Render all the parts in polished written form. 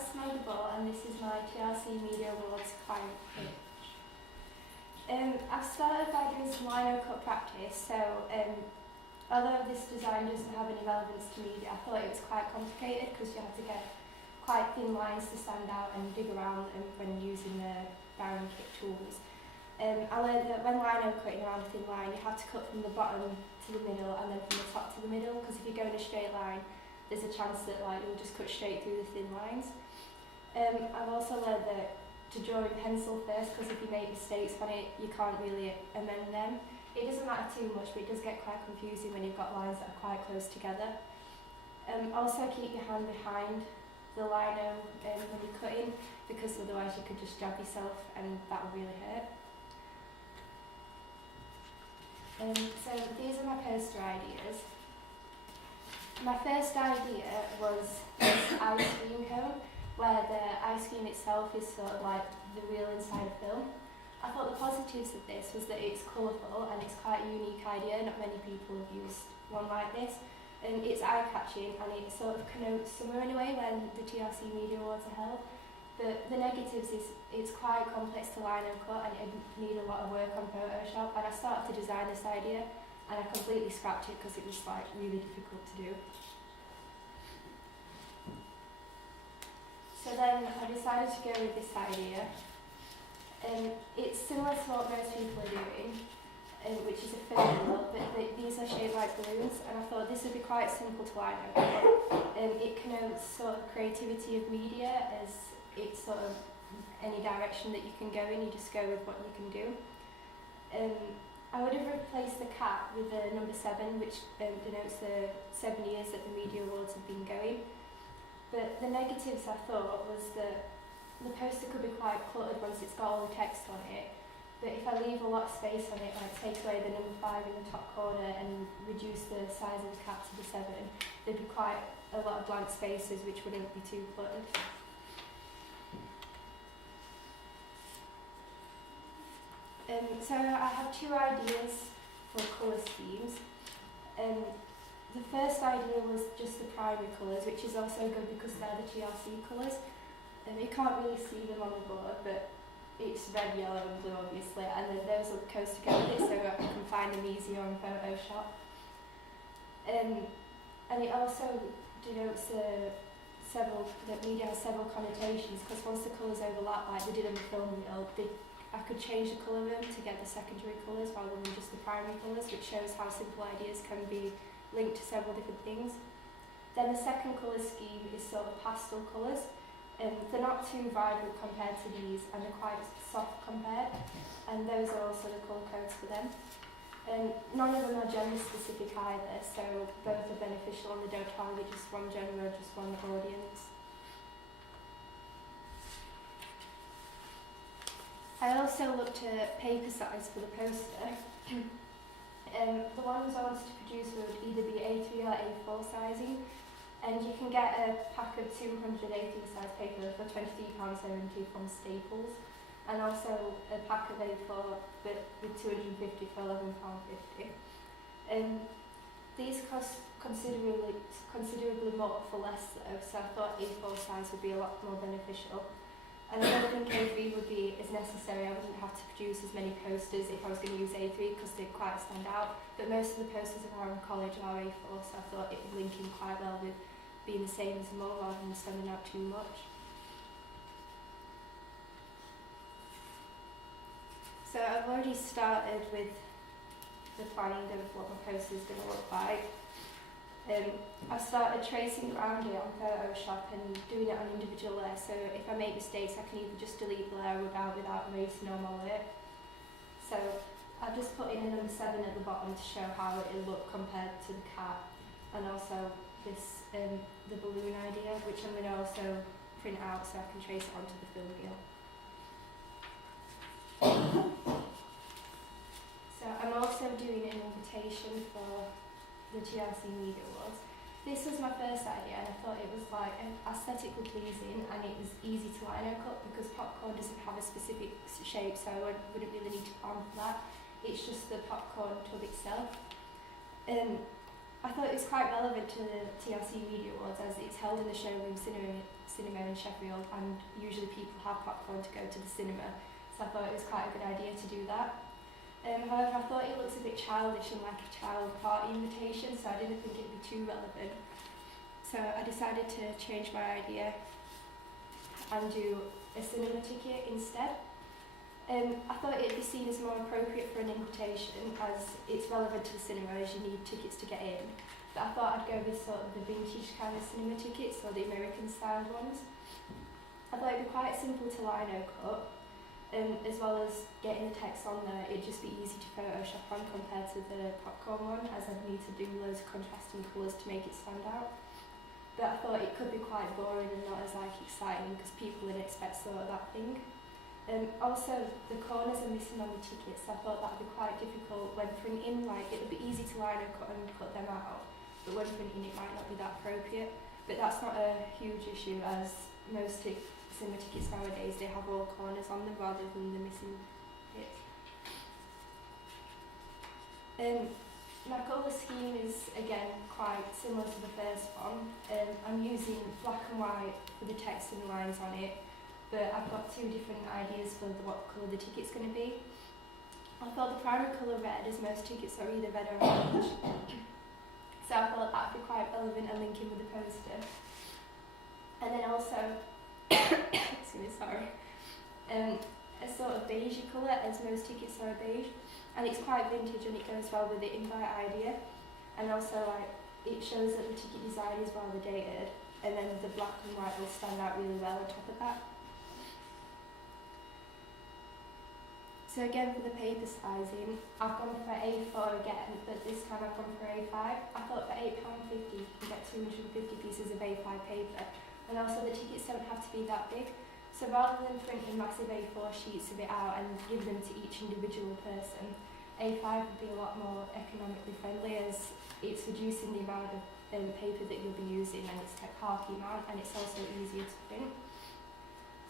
I'm Samantha Ball and this is my TRC Media Awards client pitch. I've started by doing some lino cut practice, so although this design doesn't have any relevance to media, I thought it was quite complicated because you have to get quite thin lines to stand out and dig around when using the barren kit tools. I learned that when lino cutting around a thin line, you have to cut from the bottom to the middle and then from the top to the middle, because if you go in a straight line, there's a chance that you'll just cut straight through the thin lines. I've also learned that to draw in pencil first, because if you make mistakes on it, you can't really amend them. It doesn't matter too much, but it does get quite confusing when you've got lines that are quite close together. Also keep your hand behind the lino when you're cutting, because otherwise you could just jab yourself and that will really hurt. So these are my poster ideas. My first idea was this ice cream cone, where the ice cream itself is sort of like the real inside of film. I thought the positives of this was that it's colourful and it's quite a unique idea. Not many people have used one like this. It's eye-catching and it sort of connotes summer in a way when the TRC Media Awards are held. But the negatives is it's quite complex to lino cut and it need a lot of work on Photoshop. And I started to design this idea and I completely scrapped it because it was like really difficult to do. So then I decided to go with this idea. It's similar to what most people are doing, which is a filmy look, but these are shaped like balloons, and I thought this would be quite simple to lino cut. It connotes sort of creativity of media, as it's sort of any direction that you can go in, you just go with what you can do. I would have replaced the cat with the number 7, which denotes the 7 years that the Media Awards have been going. But the negatives I thought was that the poster could be quite cluttered once it's got all the text on it. But if I leave a lot of space on it, like take away the number 5 in the top corner and reduce the size of the cat to the 7, there'd be quite a lot of blank spaces which wouldn't be too cluttered. So I have 2 ideas for colour schemes. The first idea was just the primary colours, which is also good because they're the TRC colours. You can't really see them on the board, but it's red, yellow and blue obviously, and then those will coast together with it so I can find them easier on Photoshop. And it also denotes that media has several connotations, because once the colours overlap like they did on the film reel, I could change the colour of them to get the secondary colours rather than just the primary colours, which shows how simple ideas can be linked to several different things. Then the second colour scheme is sort of pastel colours. They're not too vibrant compared to these, and they're quite soft compared, and those are also the colour codes for them. None of them are gender specific either, so both are beneficial and they don't target just one gender or just one audience. I also looked at paper size for the poster. The ones I wanted to produce would either be A3 or A4 sizing, and you can get a pack of 200 A3 size paper for £23.70 from Staples, and also a pack of A4 with 250 for £11.50. These cost considerably more for less though, so I thought A4 size would be a lot more beneficial. And I don't think A3 would be as necessary. I wouldn't have to produce as many posters if I was going to use A3 because they'd quite stand out. But most of the posters in our college are A4, so I thought it would link in quite well with being the same as them all rather than standing out too much. So I've already started with the planning of what my poster is going to look like. I've started tracing around it on Photoshop and doing it on individual layers, so if I make mistakes I can either just delete the layer without erasing all my work. So I've just put in a number 7 at the bottom to show how it will look compared to the cat, and also this the balloon idea, which I'm going to also print out so I can trace it onto the film reel. So I'm also doing an invitation for the TRC Media Awards. This was my first idea and I thought it was like aesthetically pleasing and it was easy to lino cut because popcorn doesn't have a specific shape, so I wouldn't really need to plan for that. It's just the popcorn tub itself. I thought it was quite relevant to the TRC Media Awards as it's held in the showroom cinema in Sheffield, and usually people have popcorn to go to the cinema, so I thought it was quite a good idea to do that. However, I thought it looks a bit childish and like a child party invitation, so I didn't think it'd be too relevant. So I decided to change my idea and do a cinema ticket instead. I thought it'd be seen as more appropriate for an invitation as it's relevant to the cinema as you need tickets to get in. But I thought I'd go with sort of the vintage kind of cinema tickets or the American styled ones. I thought it'd be quite simple to lino cut, as well as getting the text on there, it'd just be easy to Photoshop on compared to the popcorn one, as I'd need to do loads of contrasting colours to make it stand out. But I thought it could be quite boring and not as like exciting because people would expect sort of that thing. Also, the corners are missing on the tickets, so I thought that would be quite difficult when printing. Like, it would be easy to lino cut and cut them out, but when printing it might not be that appropriate. But that's not a huge issue, as most cinema tickets nowadays, they have all corners on them rather than the missing bits. My colour scheme is, again, quite similar to the first one. I'm using black and white for the text and the lines on it, but I've got two different ideas for what colour the ticket's going to be. I thought the primary colour red, as most tickets are either red or orange. So I thought that would be quite relevant and linking with the poster. And then also, excuse me, sorry, a sort of beigey colour, as most tickets are beige. And it's quite vintage and it goes well with the invite idea. And also, like, it shows that the ticket design is rather dated, and then the black and white will stand out really well on top of that. So again, for the paper sizing, I've gone for A4 again, but this time I've gone for A5. I thought for £8.50 you can get 250 pieces of A5 paper, and also the tickets don't have to be that big. So rather than printing massive A4 sheets of it out and give them to each individual person, A5 would be a lot more economically friendly, as it's reducing the amount of paper that you'll be using, and it's like half the amount, and it's also easier to print.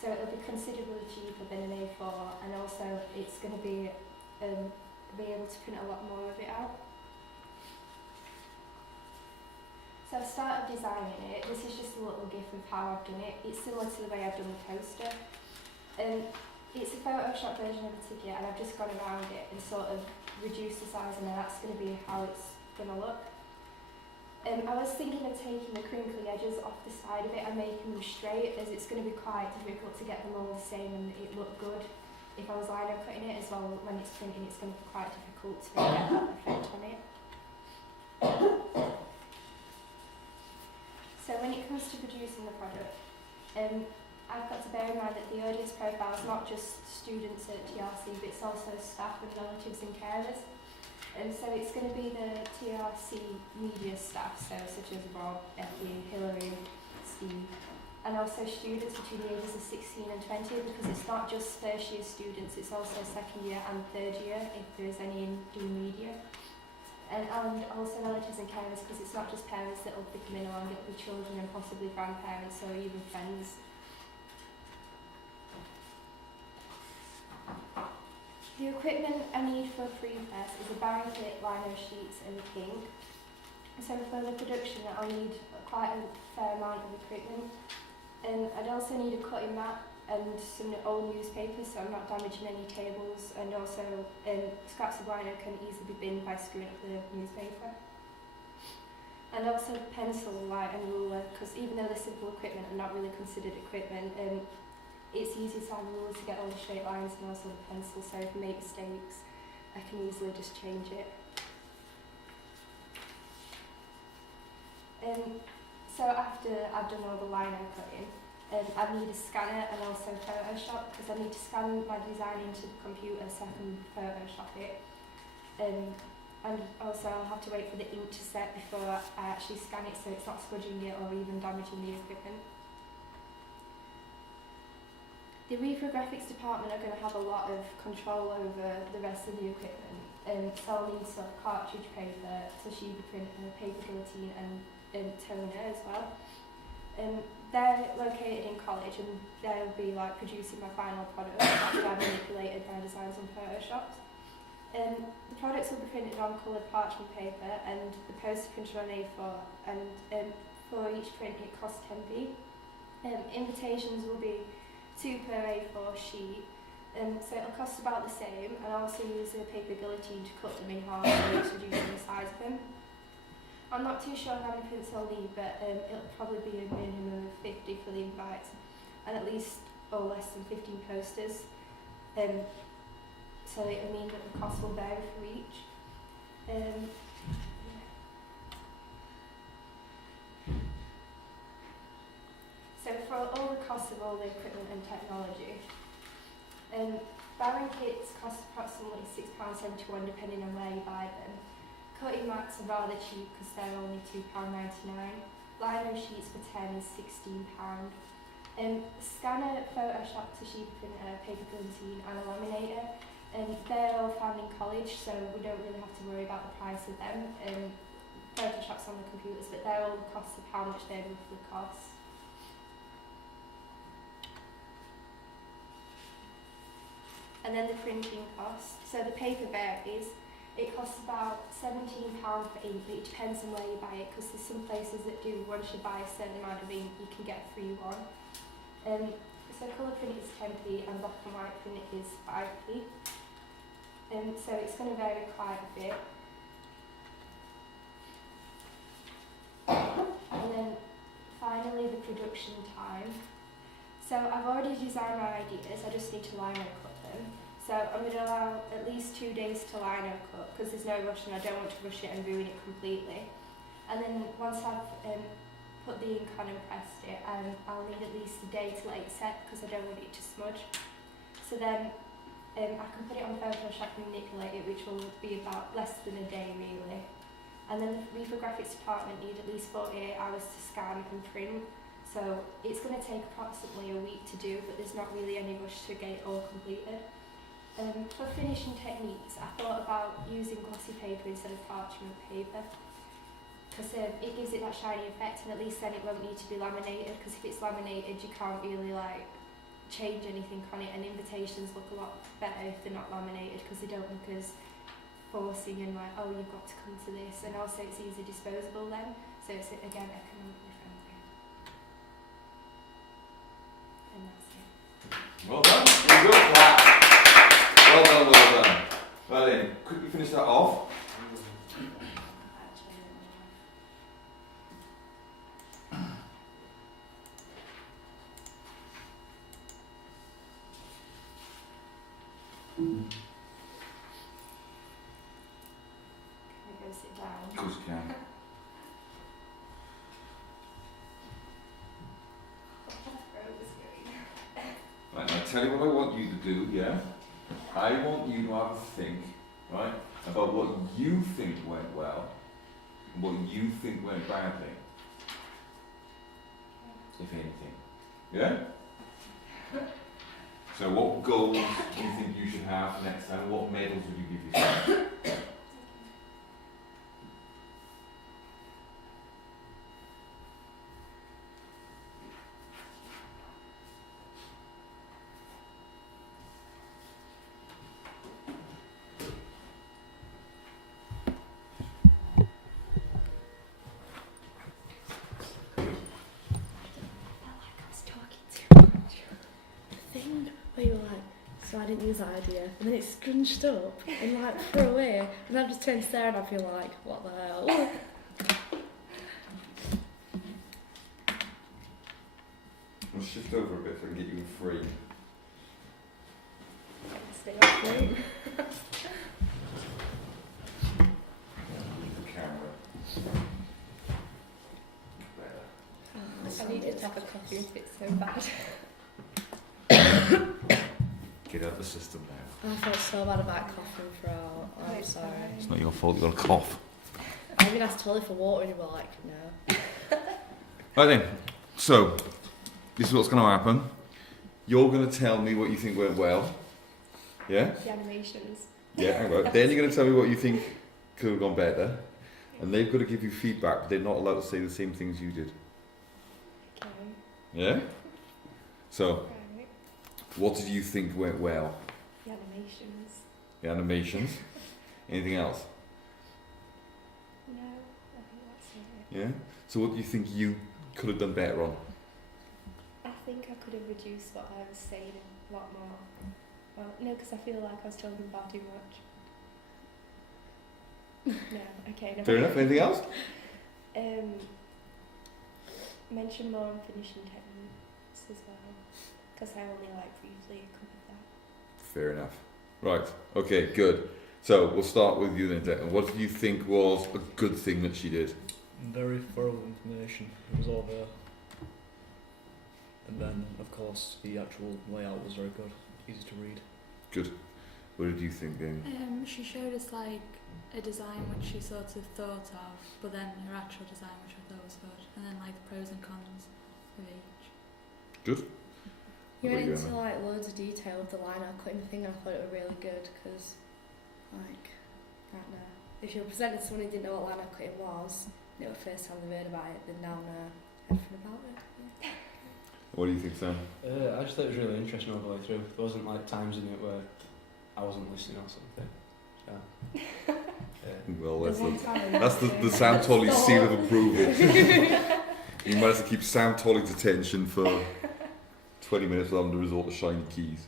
So it'll be considerably cheaper than an A4, and also it's going to be able to print a lot more of it out. So I started designing it. This is just a little gif of how I've done it. It's similar to the way I've done the poster. It's a Photoshop version of the ticket, and I've just gone around it and sort of reduced the size, and then that's going to be how it's going to look. I was thinking of taking the crinkly edges off the side of it and making them straight, as it's going to be quite difficult to get them all the same and it look good. If I was lino cutting it as well, when it's printing, it's going to be quite difficult to get that effect on it. So when it comes to producing the product, I've got to bear in mind that the audience profile is not just students at TRC, but it's also staff and relatives and carers. So it's going to be the TRC media staff, so such as Rob, Effie, Hilary, Steve, and also students between the ages of 16 and 20, because it's not just first year students, it's also second year and third year if there is any in doing media. And also relatives and carers, because it's not just parents that will be coming along, it'll be children and possibly grandparents or even friends. The equipment I need for pre-press is a Barrington lino sheets and ink. So for the production I'll need quite a fair amount of equipment. I'd also need a cutting mat and some old newspapers so I'm not damaging any tables, and also scraps of lino can easily be binned by screwing up the newspaper. And also pencil, light and ruler, because even though they're simple equipment and not really considered equipment, it's easy to have a ruler to get all the straight lines, and also the pencil, so if I make mistakes I can easily just change it. So after I've done all the lino cutting, I need a scanner and also Photoshop, because I need to scan my design into the computer so I can Photoshop it. And also I'll have to wait for the ink to set before I actually scan it, so it's not smudging it or even damaging the equipment. The reprographics department are going to have a lot of control over the rest of the equipment, so I'll need sort of cartridge paper, Toshiba printer, paper guillotine and toner as well. They're located in college, and they'll be like producing my final product after I've manipulated my designs on Photoshop. The products will be printed on coloured parchment paper and the poster printed on A4, and for each print it costs 10p. Invitations will be 2 per A4 sheet, so it'll cost about the same, and I also use a paper guillotine to cut them in half, so it's reducing the size of them. I'm not too sure how many prints I'll need, but it'll probably be a minimum of 50 for the invites, and at least or less than 15 posters. So it'll mean that the cost will vary for each. So for all the costs of all the equipment and technology, barring kits cost approximately £6.71 depending on where you buy them. Cutting mats are rather cheap because they're only £2.99. Lino sheets for £10 is £16. Scanner, Photoshop to sheet printer, paper guillotine and a laminator. They're all found in college, so we don't really have to worry about the price of them. Photoshop's on the computers, but they're all the costs of how much they roughly cost. And then the printing cost. So the paper varies. It costs about £17 for ink, but it depends on where you buy it, because there's some places that do, once you buy a certain amount of ink, you can get a free one. So colour print is 10p and black and white print is 5p. So it's going to vary quite a bit. And then finally the production time. So I've already designed my ideas, I just need to lino cut them. So I'm going to allow at least 2 days to lino cut because there's no rush and I don't want to rush it and ruin it completely. And then once I've put the ink on and pressed it, I'll need at least a day to let it set because I don't want it to smudge. So then I can put it on Photoshop and manipulate it, which will be about less than a day really. And then the reprographics department need at least 48 hours to scan and print. So it's going to take approximately a week to do, but there's not really any rush to get it all completed. For finishing techniques, I thought about using glossy paper instead of parchment paper because it gives it that shiny effect, and at least then it won't need to be laminated, because if it's laminated you can't really like change anything on it, and invitations look a lot better if they're not laminated because they don't look as forcing and like, oh, you've got to come to this, and also it's easy disposable then, so it's again economically friendly. And that's it. Well done. Very good. Clap. Well done, well done. Well then, quickly finish that off. Can I go sit down? Of course you can. Right, now tell you what I want you to do, yeah? I want you to have a think, right, about what you think went well and what you think went badly. If anything. Yeah? So what goals do you think you should have next time? What medals would you give yourself? Where you were like, so I didn't use that idea, and then it scrunched up and like threw away, and I just turned to Sarah and I feel like, what the hell? I'll shift over a bit so I can get you in frame. Stay off frame. The camera. Better. I needed to have a coffee if it's so bad. Get out of the system now. I felt so bad about coughing throughout. I'm sorry. It's not your fault, you've got a cough. I even asked Tolly for water and he was like, no. Right then, so, this is what's going to happen. You're going to tell me what you think went well. Yeah? The animations. Yeah, hang on. Then you're going to tell me what you think could have gone better. And they've got to give you feedback, but they're not allowed to say the same things you did. Okay. Yeah? So, Right. what did you think went well? The animations. The animations. Anything else? No, I think that's it. Yeah? So what do you think you could have done better on? I think I could have reduced what I was saying a lot more. Well, no, because I feel like I was talking far too much. No, okay. No. Fair enough. Anything else? Mention more on finishing techniques as well, because I only briefly covered that. Fair enough. Right. Okay, good. So we'll start with you then, Declan. What do you think was a good thing that she did? Very thorough information. It was all there. And then, of course, the actual layout was very good. Easy to read. Good. What did you think, Amy? She showed us a design which she sort of thought of, but then her actual design which I thought was good, and then the pros and cons of each. Good. You What went about you, into Emma? loads of detail with the line art cutting thing, and I thought it was really good because, I don't know, if you were presenting to someone who didn't know what line art cutting was, and it was the first time they've heard about it, they now know everything about it. Yeah. What do you think, Sam? I just thought it was really interesting all the way through. There wasn't times in it where I wasn't listening or something. So, yeah. Well, The one time I that's the Sam Tolley seal of approval. You managed to keep Sam Tolley's attention for 20 minutes without having to resort to shiny keys.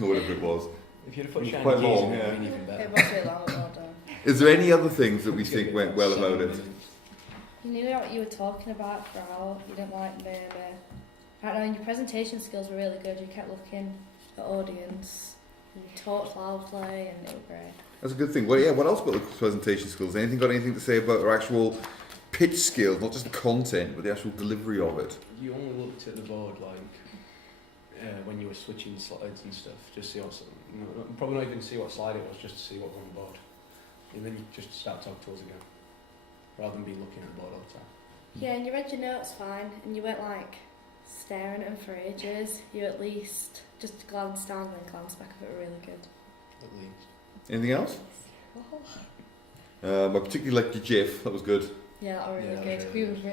Or whatever it was. If you'd have put It was shiny quite keys long, in it, yeah. it'd been even better. It was really long, well done. Is there any other things that we think went well about it? You knew what you were talking about for hours. You didn't murmur. I don't know, your presentation skills were really good. You kept looking at audience. You talked loudly, and it was great. That's a good thing. Well, yeah, what else about the presentation skills? Anything got anything to say about her actual pitch skills, not just the content, but the actual delivery of it? You only looked at the board when you were switching slides and stuff, just see what, probably not even see what slide it was, just to see what was on the board. And then you just start talking to us again, rather than be looking at the board all the time. Yeah, and you read your notes fine, and you weren't staring at them for ages. You at least just glanced down and then glanced back. It were really good. At least. Anything else? I particularly liked your GIF. That was good. Yeah, that were really Yeah, good. that was We really were I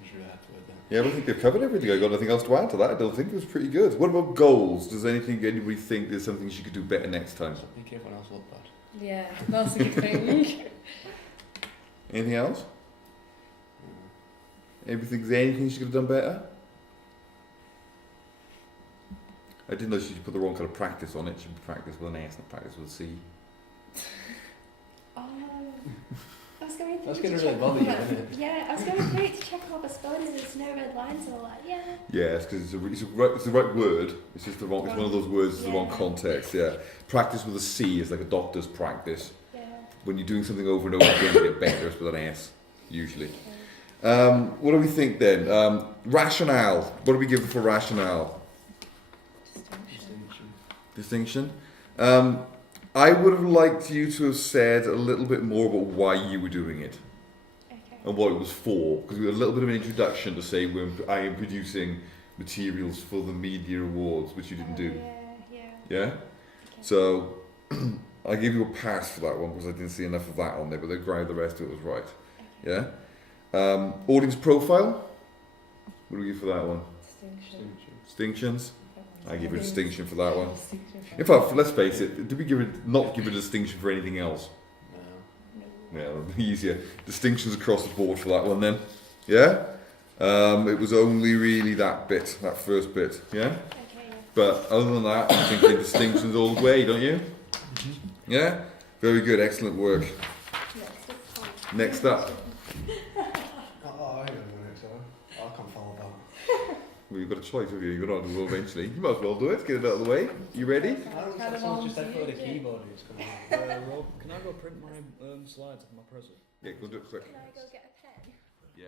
was really happy with that. Yeah, I think they've covered everything. I got nothing else to add to that. I don't think it was pretty good. What about goals? Does anybody think there's something she could do better next time? Be careful, else look bad. Yeah, that's a good thing. Anything else? There's anything she could have done better? I didn't know she put the wrong kind of practice on it. She practice with an S, not practice with a C. I was going That's through going to to really check bother all you, the- isn't it? Yeah, I was going through it to check all the spelling and there's no red lines and all that. Yeah. Yeah, it's because it's the right word. It's just the wrong. It's one of those words. It's the wrong Yeah. context. Yeah, practice with a C is like a doctor's practice. Yeah. When you're doing something over and over again, you get better. It's with an S usually. What do we think then? Rationale. What do we give for rationale? Distinction. I would have liked you to have said a little bit more about why you were doing it Okay. and what it was for, because we had a little bit of an introduction to say I am producing materials for the media awards, which you didn't do. Yeah. Yeah. Okay. So I gave you a pass for that one because I didn't see enough of that on there, but the rest of it was right. Okay. Yeah. Audience profile. What do we give for that one? Distinction. Distinctions. I give it a distinction for that one. Distinction for In fact, let's face it, did we not give it a distinction for anything else? No. Yeah, it'll be easier. Distinctions across the board for that one then. Yeah? It was only really that first bit. Yeah? Okay. But other than that, I'm thinking distinctions all the way, don't you? Yeah? Very good, excellent work. Next up. Oh, I don't know it, so I can't follow that. Well, you've got a choice, have you? You've got to do it eventually. You might as well do it. Get it out of the way. You ready? I don't know, someone's just had a keyboard who's coming out. Rob, can I go print my slides of my present? Yeah, go do it quick. Can I go get a pen? Yeah.